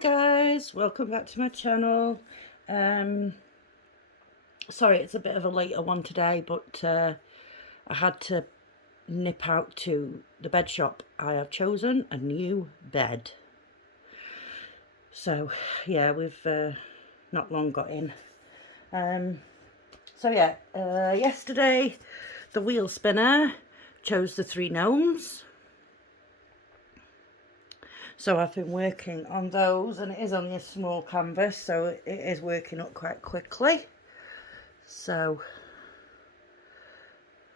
guys, welcome back to my channel. Sorry it's a bit of a later one today, but I had to nip out to the bed shop. I have chosen a new bed. So yeah, we've not long got in. Yesterday the wheel spinner chose the 3 gnomes. So I've been working on those, and it is only a small canvas, so it is working up quite quickly. So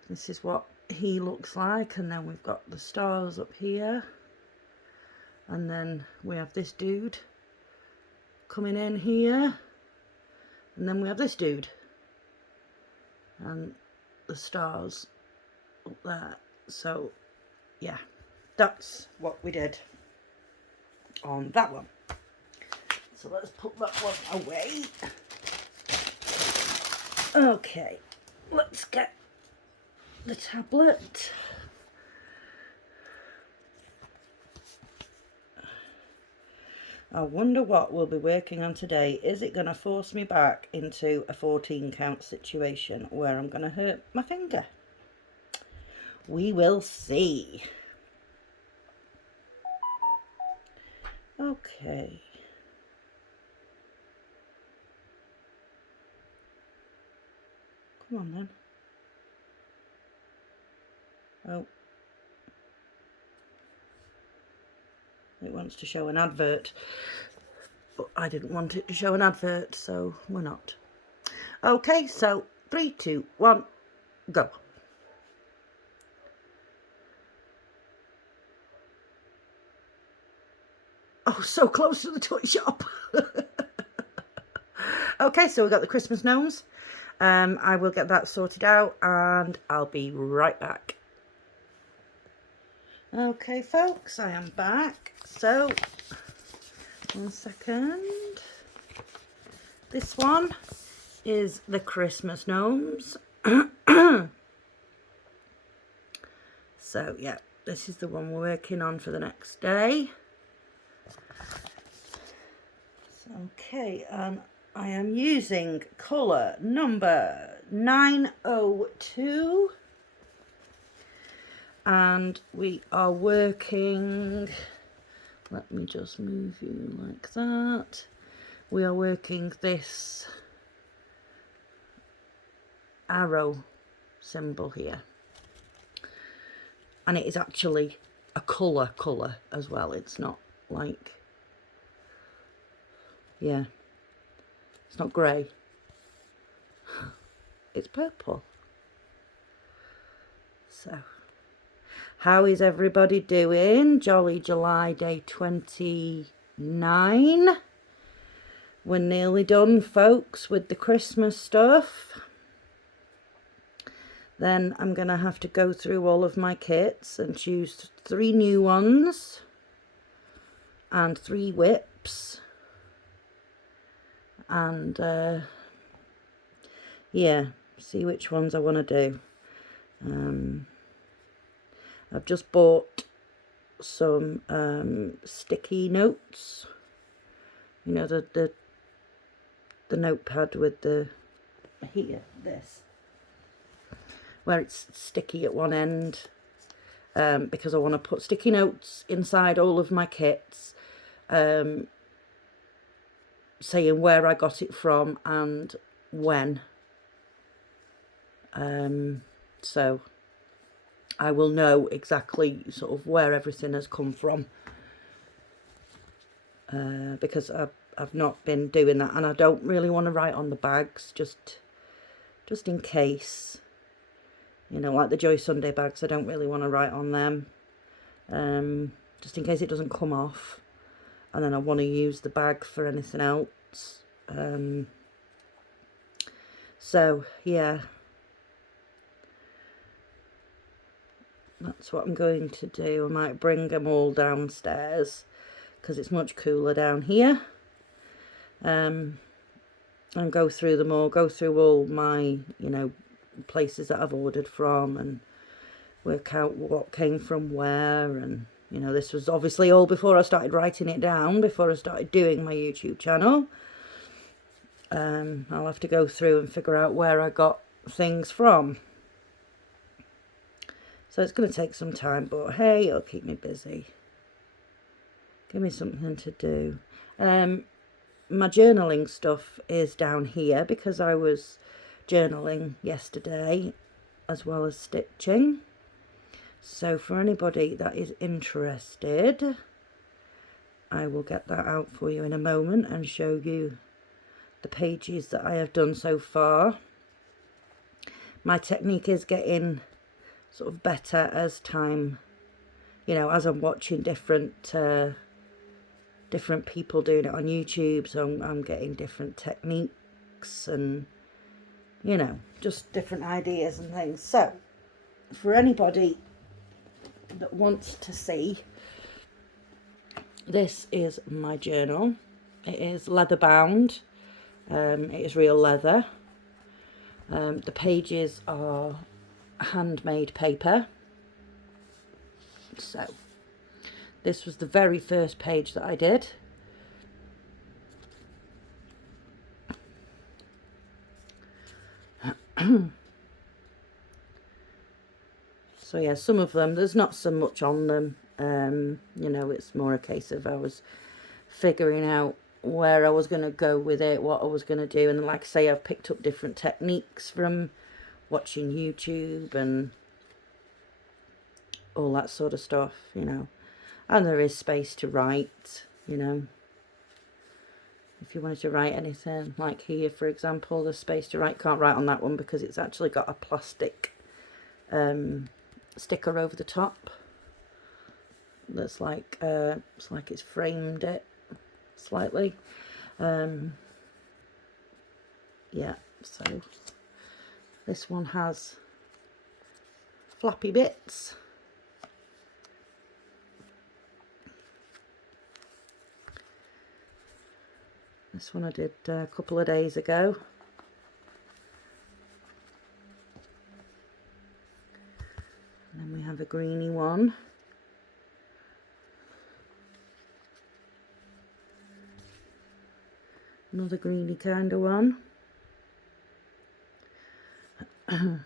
this is what he looks like, and then we've got the stars up here, and then we have this dude coming in here, and then we have this dude and the stars up there. So yeah, that's what we did on that one. So let's put that one away. Okay, let's get the tablet. I wonder what we'll be working on today. Is it going to force me back into a 14 count situation where I'm going to hurt my finger? We will see. Okay. Come on then. Oh. It wants to show an advert. But I didn't want it to show an advert, so we're not. Okay, so 3, 2, 1, go. Oh, so close to the toy shop. Okay, so we've got the Christmas gnomes. I will get that sorted out and I'll be right back. Okay, folks, I am back. So, 1 second. This one is the Christmas gnomes. So, yeah, this is the one we're working on for the next day. Okay, I am using colour number 902, and we are working, let me just move you like that, we are working this arrow symbol here, and it is actually a colour as well. It's not like, yeah, it's not grey, it's purple. So, how is everybody doing? Jolly July day 29. We're nearly done, folks, with the Christmas stuff. Then I'm going to have to go through all of my kits and choose 3 new ones and 3 whips. And yeah, see which ones I want to do. I've just bought some sticky notes. You know, the notepad with the, here, this, where it's sticky at one end, because I want to put sticky notes inside all of my kits, saying where I got it from and when. So I will know exactly sort of where everything has come from, because I've not been doing that, and I don't really want to write on the bags, just in case, you know, like the Joy Sunday bags, I don't really want to write on them, just in case it doesn't come off, and then I want to use the bag for anything else. So yeah, that's what I'm going to do. I might bring them all downstairs because it's much cooler down here, and go through them all, go through all my, you know, places that I've ordered from, and work out what came from where, and You know, this was obviously all before I started writing it down, before I started doing my YouTube channel. I'll have to go through and figure out where I got things from. So it's going to take some time, but hey, it'll keep me busy. Give me something to do. My journaling stuff is down here because I was journaling yesterday as well as stitching. So for anybody that is interested, I will get that out for you in a moment and show you the pages that I have done so far. My technique is getting sort of better as time, you know, as I'm watching different people doing it on YouTube. So I'm getting different techniques and, you know, just different ideas and things. So for anybody that wants to see, this is my journal. It is leather bound. It is real leather. The pages are handmade paper. So this was the very first page that I did. So yeah, some of them, there's not so much on them. You know, it's more a case of I was figuring out where I was going to go with it, what I was going to do. And like I say, I've picked up different techniques from watching YouTube and all that sort of stuff, you know. And there is space to write, you know. If you wanted to write anything, like here, for example, there's space to write. Can't write on that one because it's actually got a plastic sticker over the top. That's like, it's like it's framed it slightly. Yeah, so this one has flappy bits. This one I did a couple of days ago. And then we have a greeny one. Another greeny kind of one. And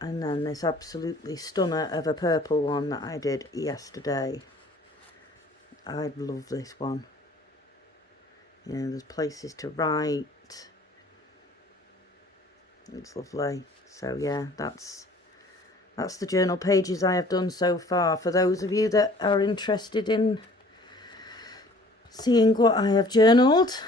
then this absolutely stunner of a purple one that I did yesterday. I love this one. You know, there's places to write. It's lovely. So yeah, that's the journal pages I have done so far. For those of you that are interested in seeing what I have journaled,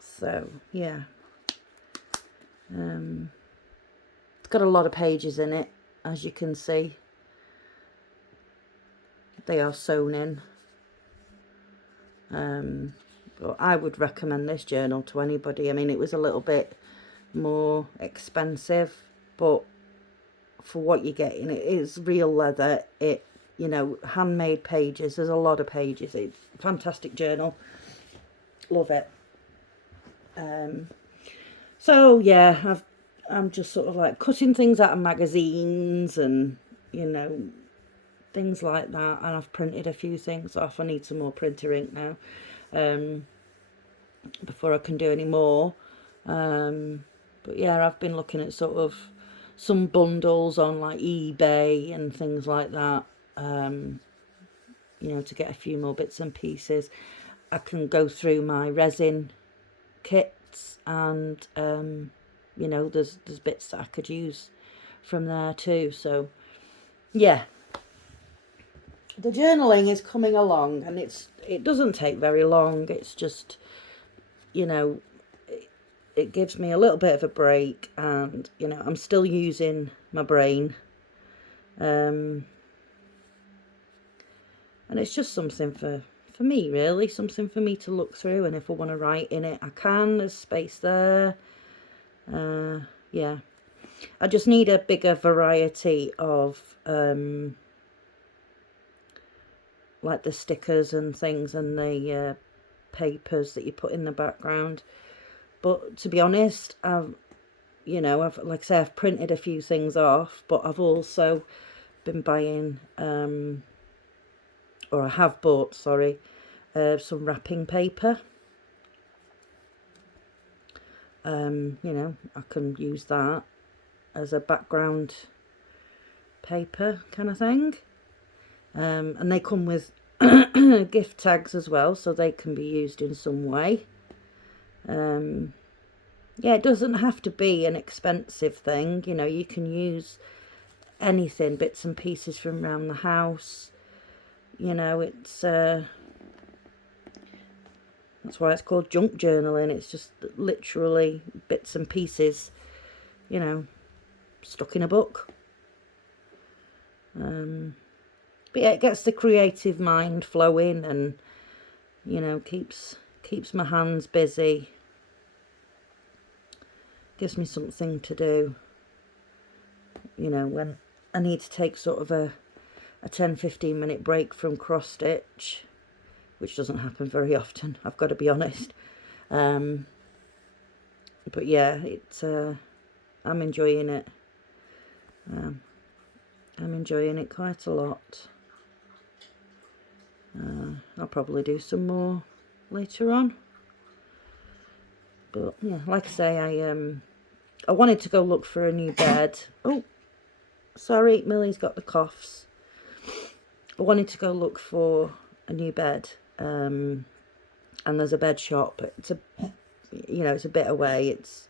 so yeah, it's got a lot of pages in it, as you can see. They are sewn in. But I would recommend this journal to anybody. I mean, it was a little bit more expensive, but for what you're getting, it is real leather. It, you know, handmade pages. There's a lot of pages. It's a fantastic journal. Love it. So yeah, I'm just sort of like cutting things out of magazines and, you know, things like that. And I've printed a few things off. I need some more printer ink now, before I can do any more. But yeah, I've been looking at sort of some bundles on like eBay and things like that, you know, to get a few more bits and pieces. I can go through my resin kits and, you know, there's bits that I could use from there too. So yeah, the journaling is coming along, and it doesn't take very long. It's just, you know, it gives me a little bit of a break, and, you know, I'm still using my brain. And it's just something for me, really. Something for me to look through, and if I want to write in it, I can. There's space there. Yeah. I just need a bigger variety of, like the stickers and things and the papers that you put in the background. But to be honest, you know, like I say, I've printed a few things off, but I've also been buying, or I have bought, sorry, some wrapping paper. You know, I can use that as a background paper kind of thing. And they come with gift tags as well, so they can be used in some way. Yeah, it doesn't have to be an expensive thing, you know, you can use anything, bits and pieces from around the house, you know, it's that's why it's called junk journaling. It's just literally bits and pieces, you know, stuck in a book. But yeah, it gets the creative mind flowing, and you know, keeps my hands busy, gives me something to do, you know, when I need to take sort of a 10-15 minute break from cross stitch, which doesn't happen very often, I've got to be honest. But yeah, it's I'm enjoying it. I'm enjoying it quite a lot. I'll probably do some more later on. But yeah, like I say, I wanted to go look for a new bed. Oh, sorry, Millie's got the coughs. I wanted to go look for a new bed, and there's a bed shop. It's a, you know, it's a bit away. It's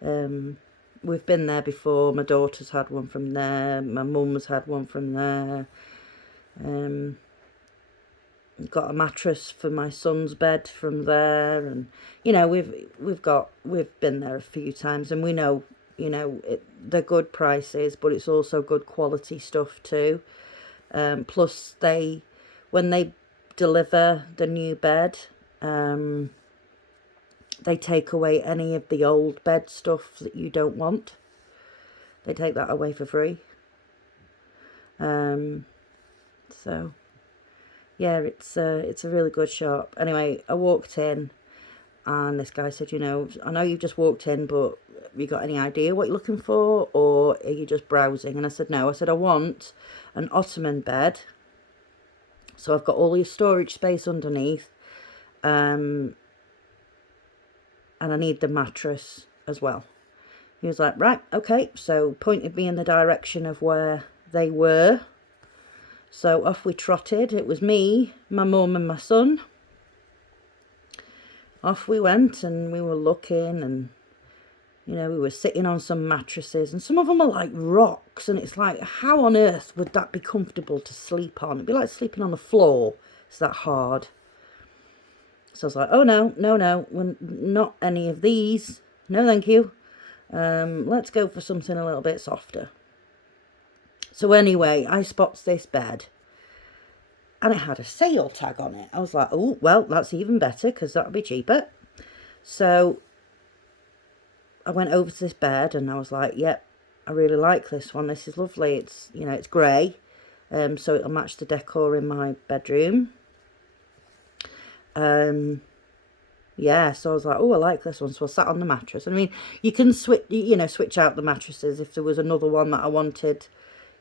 we've been there before. My daughter's had one from there. My mum's had one from there. Got a mattress for my son's bed from there, and you know, we've been there a few times, and we know, you know, they're good prices, but it's also good quality stuff too. Plus when they deliver the new bed, they take away any of the old bed stuff that you don't want. They take that away for free. So yeah, it's a really good shop. Anyway, I walked in, and this guy said, you know, I know you've just walked in, but have you got any idea what you're looking for, or are you just browsing? And I said, no. I said, I want an ottoman bed, so I've got all your storage space underneath, and I need the mattress as well. He was like, right, okay. So pointed me in the direction of where they were. So off we trotted. It was me, my mum and my son. Off we went, and we were looking, and you know, we were sitting on some mattresses, and some of them are like rocks, and it's like, how on earth would that be comfortable to sleep on? It'd be like sleeping on the floor. It's that hard. So I was like, oh no, not any of these. No, thank you. Let's go for something a little bit softer. So anyway, I spots this bed, and it had a sale tag on it. I was like, oh, well, that's even better, because that'll be cheaper. So I went over to this bed, and I was like, yep, I really like this one. This is lovely. It's, you know, it's grey, so it'll match the decor in my bedroom. Yeah, so I was like, oh, I like this one. So I sat on the mattress. I mean, you can switch out the mattresses if there was another one that I wanted.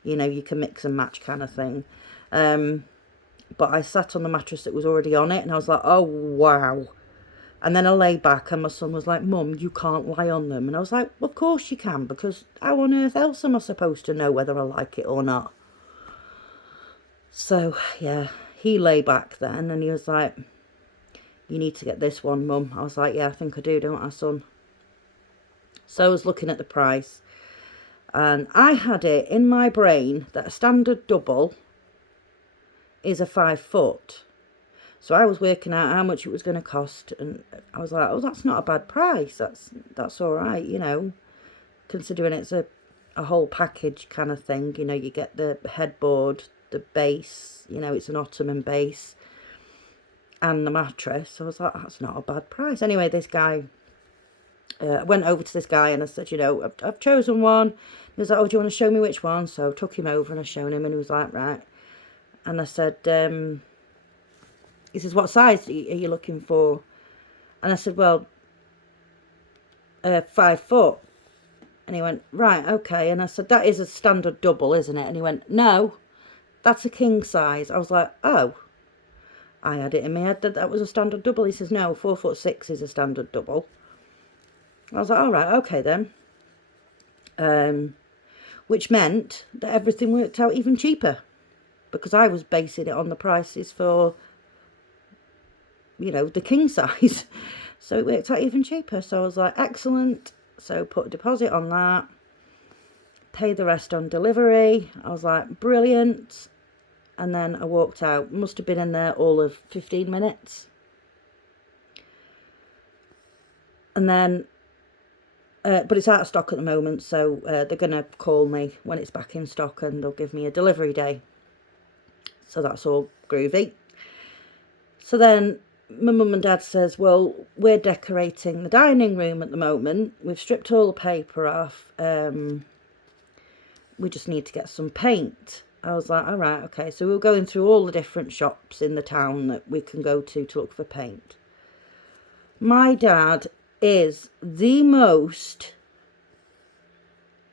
You know, you can mix and match kind of thing. But I sat on the mattress that was already on it, and I was like, oh, wow. And then I lay back, and my son was like, Mum, you can't lie on them. And I was like, well, of course you can, because how on earth else am I supposed to know whether I like it or not? So, yeah, he lay back then, and he was like, you need to get this one, Mum. I was like, yeah, I think I do, don't I, son? So I was looking at the price, and I had it in my brain that a standard double is a 5 foot. So I was working out how much it was going to cost, and I was like, oh, that's not a bad price. That's all right, you know, considering it's a whole package kind of thing. You know, you get the headboard, the base, you know, it's an ottoman base, and the mattress. So I was like, that's not a bad price. Anyway, this guy, I went over to this guy, and I said, you know, I've chosen one. He was like, oh, do you want to show me which one? So I took him over, and I showed him, and he was like, right. And I said, he says, what size are you looking for? And I said, well, 5 foot. And he went, right, okay. And I said, that is a standard double, isn't it? And he went, no, that's a king size. I was like, oh. I had it in my head that that was a standard double. He says, no, 4'6" is a standard double. I was like, all right, okay then. Which meant that everything worked out even cheaper, because I was basing it on the prices for, you know, the king size. So it worked out even cheaper. So I was like, excellent. So put a deposit on that, pay the rest on delivery. I was like, brilliant. And then I walked out. Must have been in there all of 15 minutes. And then, but it's out of stock at the moment, so they're going to call me when it's back in stock and they'll give me a delivery day. So that's all groovy. So then my mum and dad says, well, we're decorating the dining room at the moment. We've stripped all the paper off. We just need to get some paint. I was like, all right, okay. So we were going through all the different shops in the town that we can go to look for paint. My dad is the most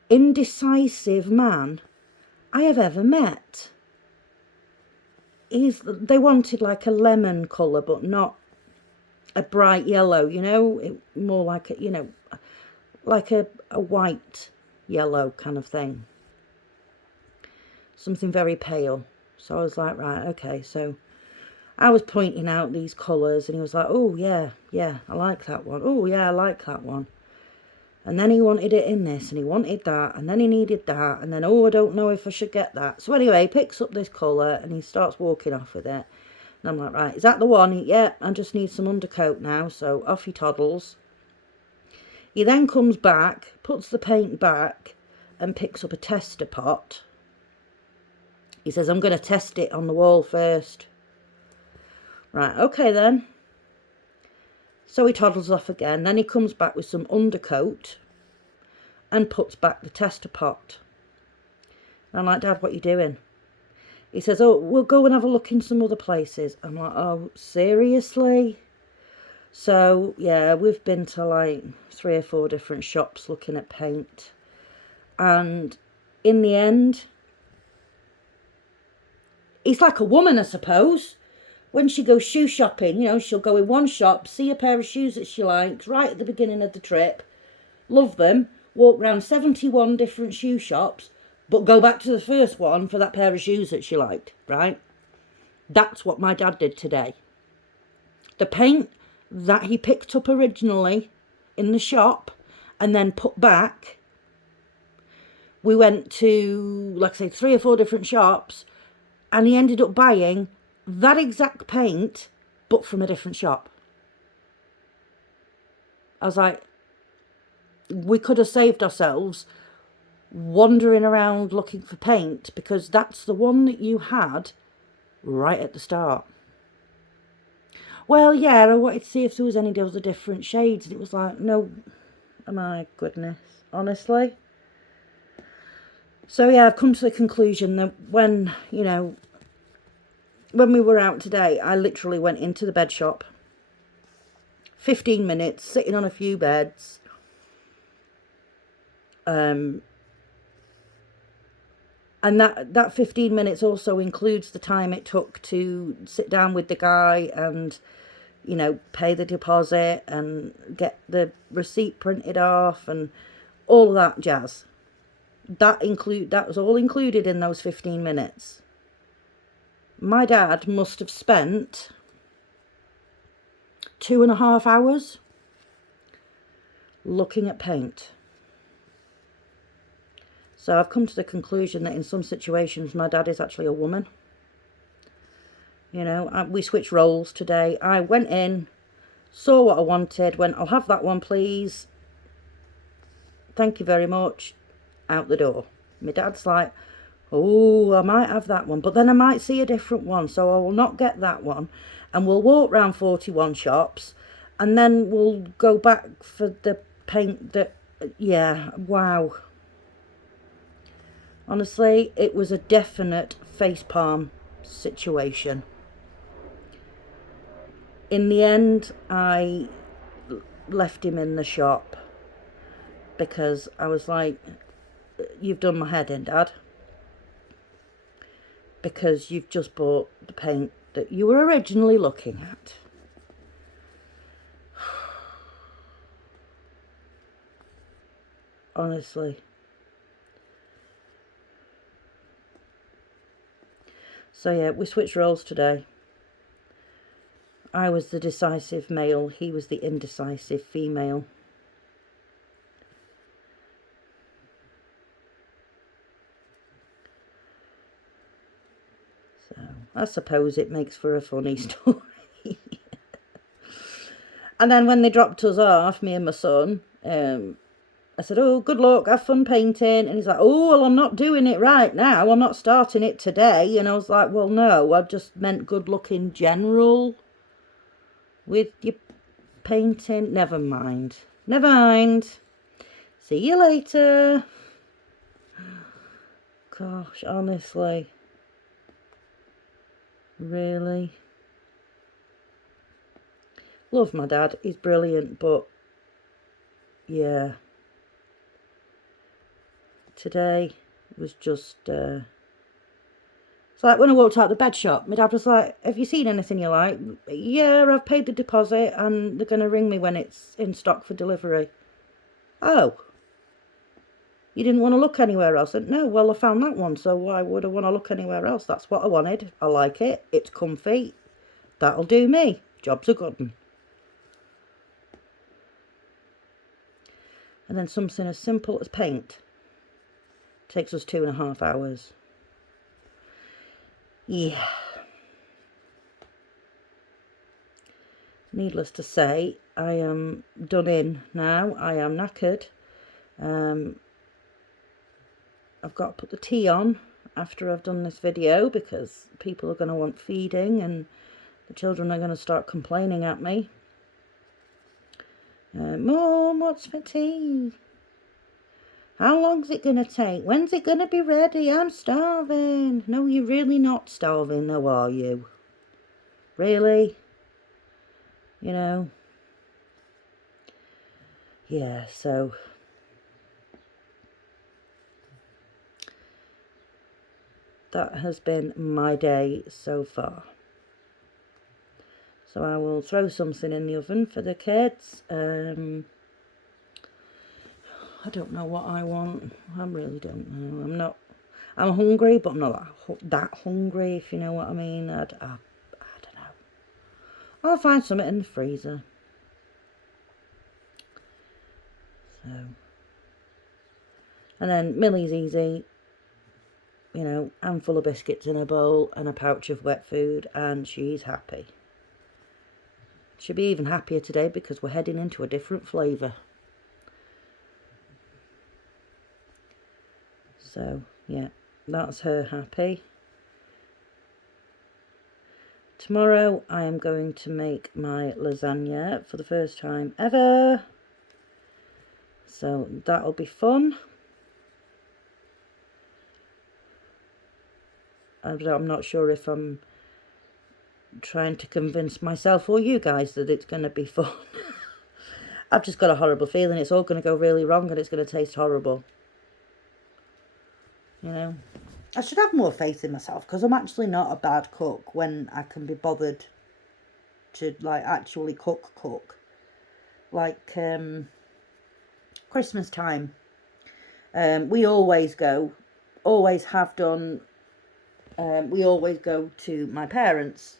indecisive man I have ever met. They wanted like a lemon colour, but not a bright yellow, you know, more like a, you know, like a white yellow kind of thing. Something very pale. So I was like, right, okay. So I was pointing out these colours and he was like, oh yeah, I like that one. Oh yeah, I like that one. And then he wanted it in this and he wanted that and then he needed that and then, oh, I don't know if I should get that. So anyway, he picks up this colour and he starts walking off with it. And I'm like, right, is that the one? Yeah, I just need some undercoat now. So off he toddles. He then comes back, puts the paint back and picks up a tester pot. He says, I'm going to test it on the wall first. Right, okay then. So he toddles off again. Then he comes back with some undercoat and puts back the tester pot. And I'm like, Dad, what are you doing? He says, oh, we'll go and have a look in some other places. I'm like, oh, seriously? So, yeah, we've been to like 3 or 4 different shops looking at paint. And in the end, he's like a woman, I suppose. When she goes shoe shopping, you know, she'll go in one shop, see a pair of shoes that she likes right at the beginning of the trip, love them, walk around 71 different shoe shops, but go back to the first one for that pair of shoes that she liked, right? That's what my dad did today. The paint that he picked up originally in the shop and then put back, we went to, like I say, 3 or 4 different shops, and he ended up buying that exact paint, but from a different shop. I was like, we could have saved ourselves wandering around looking for paint, because that's the one that you had right at the start. Well, yeah, I wanted to see if there was any other different shades. And it was like, no, oh my goodness, honestly. So yeah, I've come to the conclusion that when, you know, when we were out today, I literally went into the bed shop, 15 minutes, sitting on a few beds. And that 15 minutes also includes the time it took to sit down with the guy and, you know, pay the deposit and get the receipt printed off and all of that jazz. That was all included in those 15 minutes. My dad must have spent 2.5 hours looking at paint. So I've come to the conclusion that in some situations my dad is actually a woman. You know, we switched roles today. I went in, saw what I wanted, went, I'll have that one please. Thank you very much. Out the door. My dad's like, oh, I might have that one, but then I might see a different one, so I will not get that one. And we'll walk round 41 shops, and then we'll go back for the paint that, yeah, wow. Honestly, it was a definite facepalm situation. In the end, I left him in the shop. because I was like, you've done my head in, Dad, because you've just bought the paint that you were originally looking at. Honestly. So yeah, we switched roles today. I was the decisive male, he was the indecisive female. So I suppose it makes for a funny story. And then when they dropped us off, me and my son, I said, oh, good luck, have fun painting. And he's like, oh, well, I'm not doing it right now. I'm not starting it today. And I was like, well, no, I just meant good luck in general with your painting. Never mind. Never mind. See you later. Gosh, honestly. Really? Love my dad. He's brilliant, but yeah. Today was just... It's like when I walked out the bed shop, my dad was like, have you seen anything you like? Yeah, I've paid the deposit and they're going to ring me when it's in stock for delivery. Oh. You didn't want to look anywhere else? And no, well, I found that one, so why would I want to look anywhere else? That's what I wanted. I like it. It's comfy. That'll do me. Job's a good one. And then something as simple as paint takes us 2.5 hours. Yeah. Needless to say, I am done in now. I am knackered. I've got to put the tea on after I've done this video because people are going to want feeding and the children are going to start complaining at me. Mum, what's for tea? How long's it going to take? When's it going to be ready? I'm starving. No, you're really not starving, though, are you? Really? You know? Yeah, so... that has been my day so far. So I will throw something in the oven for the kids. I don't know what I want. I really don't know. I'm hungry, but I'm not that hungry, if you know what I mean. I don't know. I'll find something in the freezer. So. And then Millie's easy. You know, handful of biscuits in a bowl and a pouch of wet food, and she's happy. She'll be even happier today because we're heading into a different flavour. So, yeah, that's her happy. Tomorrow I am going to make my lasagna for the first time ever. So that'll be fun. I'm not sure if I'm trying to convince myself or you guys that it's going to be fun. I've just got a horrible feeling it's all going to go really wrong and it's going to taste horrible. You know, I should have more faith in myself because I'm actually not a bad cook when I can be bothered to like actually cook. Like Christmas time, we always have done. We always go to my parents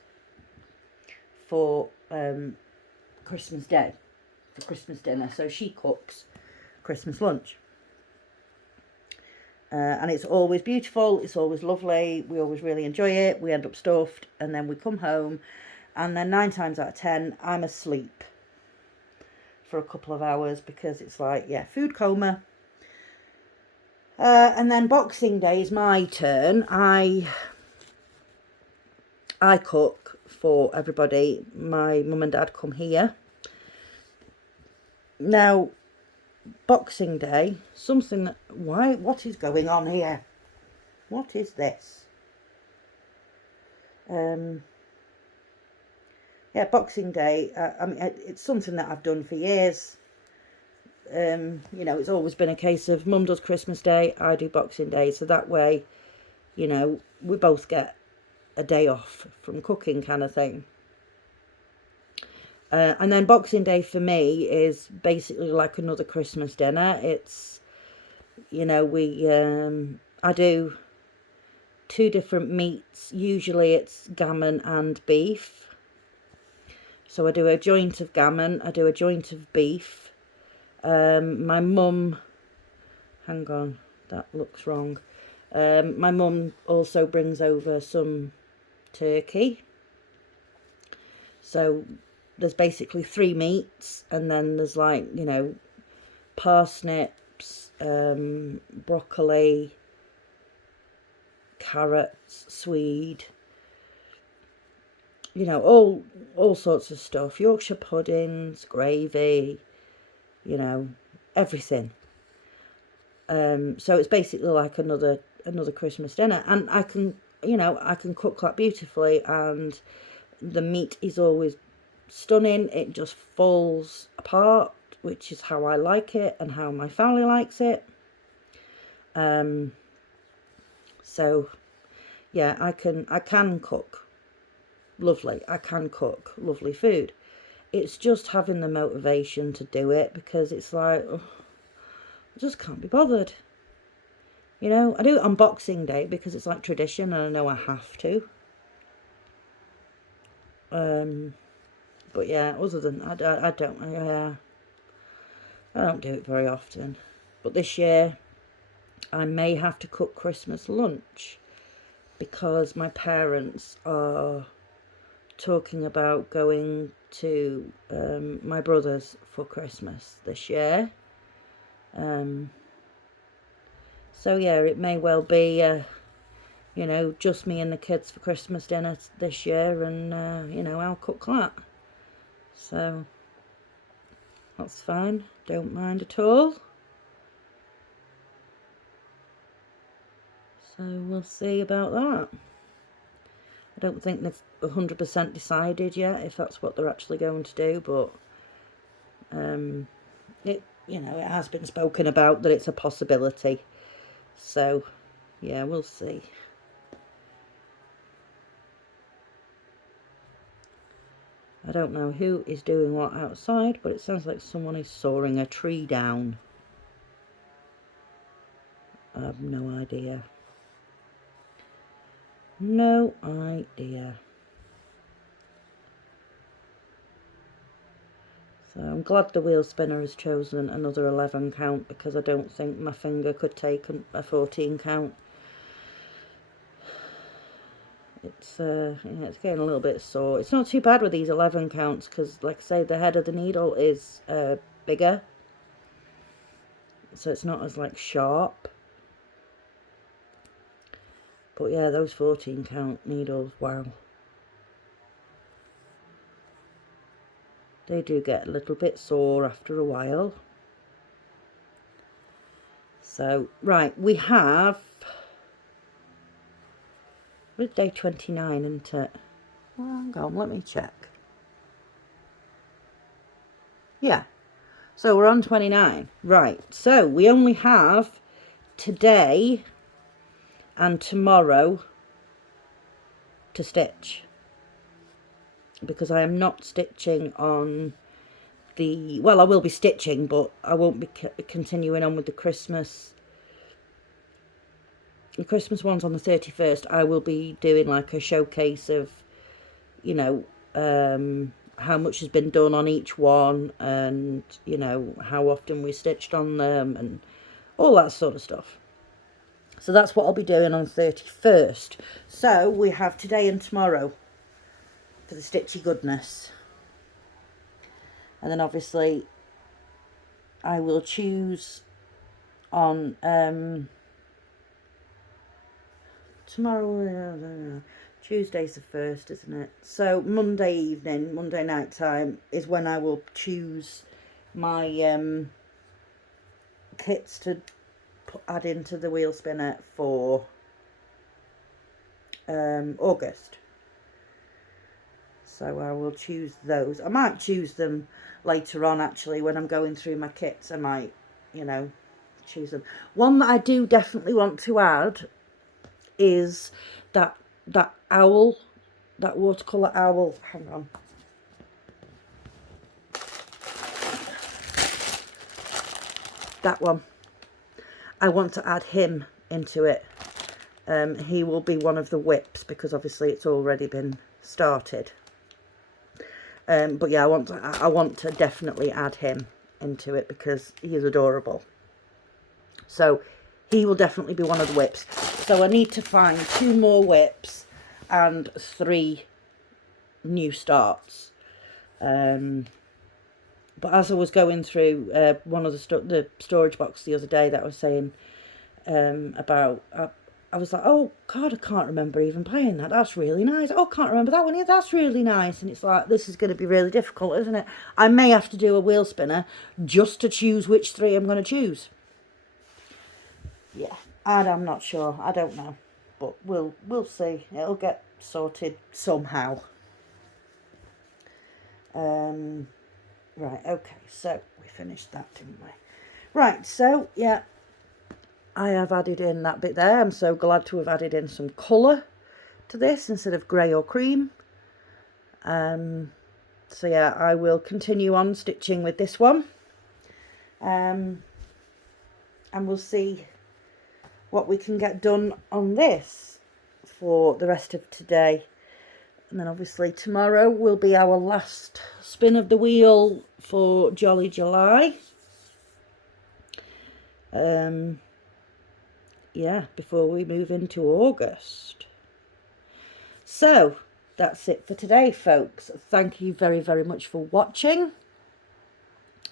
for Christmas Day, for Christmas dinner. So she cooks Christmas lunch. And it's always beautiful, it's always lovely, we always really enjoy it, we end up stuffed, and then we come home, and then 9 times out of 10, I'm asleep for a couple of hours, because it's like, yeah, food coma. And then Boxing Day is my turn. I cook for everybody. My mum and dad come here. Now, Boxing Day, what is going on here? What is this? Yeah, Boxing Day, I mean, it's something that I've done for years. you know, it's always been a case of Mum does Christmas Day, I do Boxing Day. So that way, you know, we both get a day off from cooking kind of thing. And then Boxing Day for me is basically like another Christmas dinner. It's, you know, I do 2 different meats. Usually it's gammon and beef. So I do a joint of gammon, I do a joint of beef. My mum, hang on, that looks wrong. My mum also brings over some turkey. So there's basically 3 meats, and then there's, like, you know, parsnips, broccoli, carrots, swede, you know, all sorts of stuff. Yorkshire puddings, gravy, you know, everything. So it's basically like another Christmas dinner, and I can, you know, I can cook that beautifully, and the meat is always stunning. It just falls apart, which is how I like it and how my family likes it. So yeah, I can cook lovely. I can cook lovely food. It's just having the motivation to do it, because it's like, oh, I just can't be bothered. You know, I do it on Boxing Day because it's like tradition and I know I have to. But yeah, other than I don't do it very often. But this year I may have to cook Christmas lunch, because my parents are talking about going to my brother's for Christmas this year. So yeah, it may well be, you know, just me and the kids for Christmas dinner this year, and you know, I'll cook that. So that's fine, don't mind at all. So we'll see about that. I don't think they've 100% decided yet if that's what they're actually going to do, but it, you know, it has been spoken about that it's a possibility. So yeah, we'll see. I don't know who is doing what outside, but it sounds like someone is sawing a tree down. I have no idea. No idea. So I'm glad the wheel spinner has chosen another 11 count, because I don't think my finger could take a 14 count. It's yeah, it's getting a little bit sore. It's not too bad with these 11 counts, because like I say, the head of the needle is bigger, so it's not as like sharp. But yeah, those 14 count needles, wow, they do get a little bit sore after a while. So right, we have, with day 29, isn't it? Well, hang on, let me check. Yeah, so we're on 29. Right, so we only have today and tomorrow to stitch, because I am not stitching on the, well, I will be stitching, but I won't be continuing on with the Christmas ones on the 31st. I will be doing like a showcase of, you know, how much has been done on each one, and, you know, how often we stitched on them, and all that sort of stuff. So that's what I'll be doing on the 31st. So we have today and tomorrow for the stitchy goodness. And then obviously I will choose on tomorrow, Tuesday's the 1st, isn't it? So Monday evening, Monday night time is when I will choose my kits to add into the wheel spinner for August. So I will choose those. I might choose them later on, actually, when I'm going through my kits. I might, you know, choose them. One that I do definitely want to add is that owl, that watercolour owl. Hang on. That one. I want to add him into it. He will be one of the whips because obviously it's already been started. But yeah, I want to definitely add him into it because he is adorable. So he will definitely be one of the whips. So I need to find 2 more whips and 3 new starts. But as I was going through one of the storage box the other day that I was saying about, I was like, oh God, I can't remember even playing that. That's really nice. Oh, can't remember that one. Yeah, that's really nice. And it's like, this is going to be really difficult, isn't it? I may have to do a wheel spinner just to choose which 3 I'm going to choose. Yeah, I'm not sure. I don't know, but we'll see. It'll get sorted somehow. Right, okay, so we finished that, didn't we? Right, so yeah, I have added in that bit there. I'm so glad to have added in some colour to this instead of grey or cream. So yeah, I will continue on stitching with this one. And we'll see what we can get done on this for the rest of today. And then obviously tomorrow will be our last spin of the wheel for Jolly July. Yeah, before we move into August. So that's it for today, folks. Thank you very, very much for watching.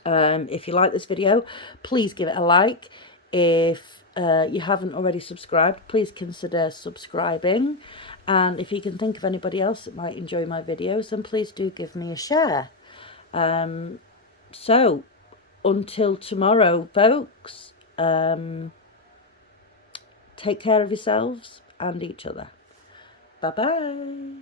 If you like this video, please give it a like. If you haven't already subscribed, please consider subscribing. And if you can think of anybody else that might enjoy my videos, then please do give me a share. So, until tomorrow, folks, take care of yourselves and each other. Bye-bye.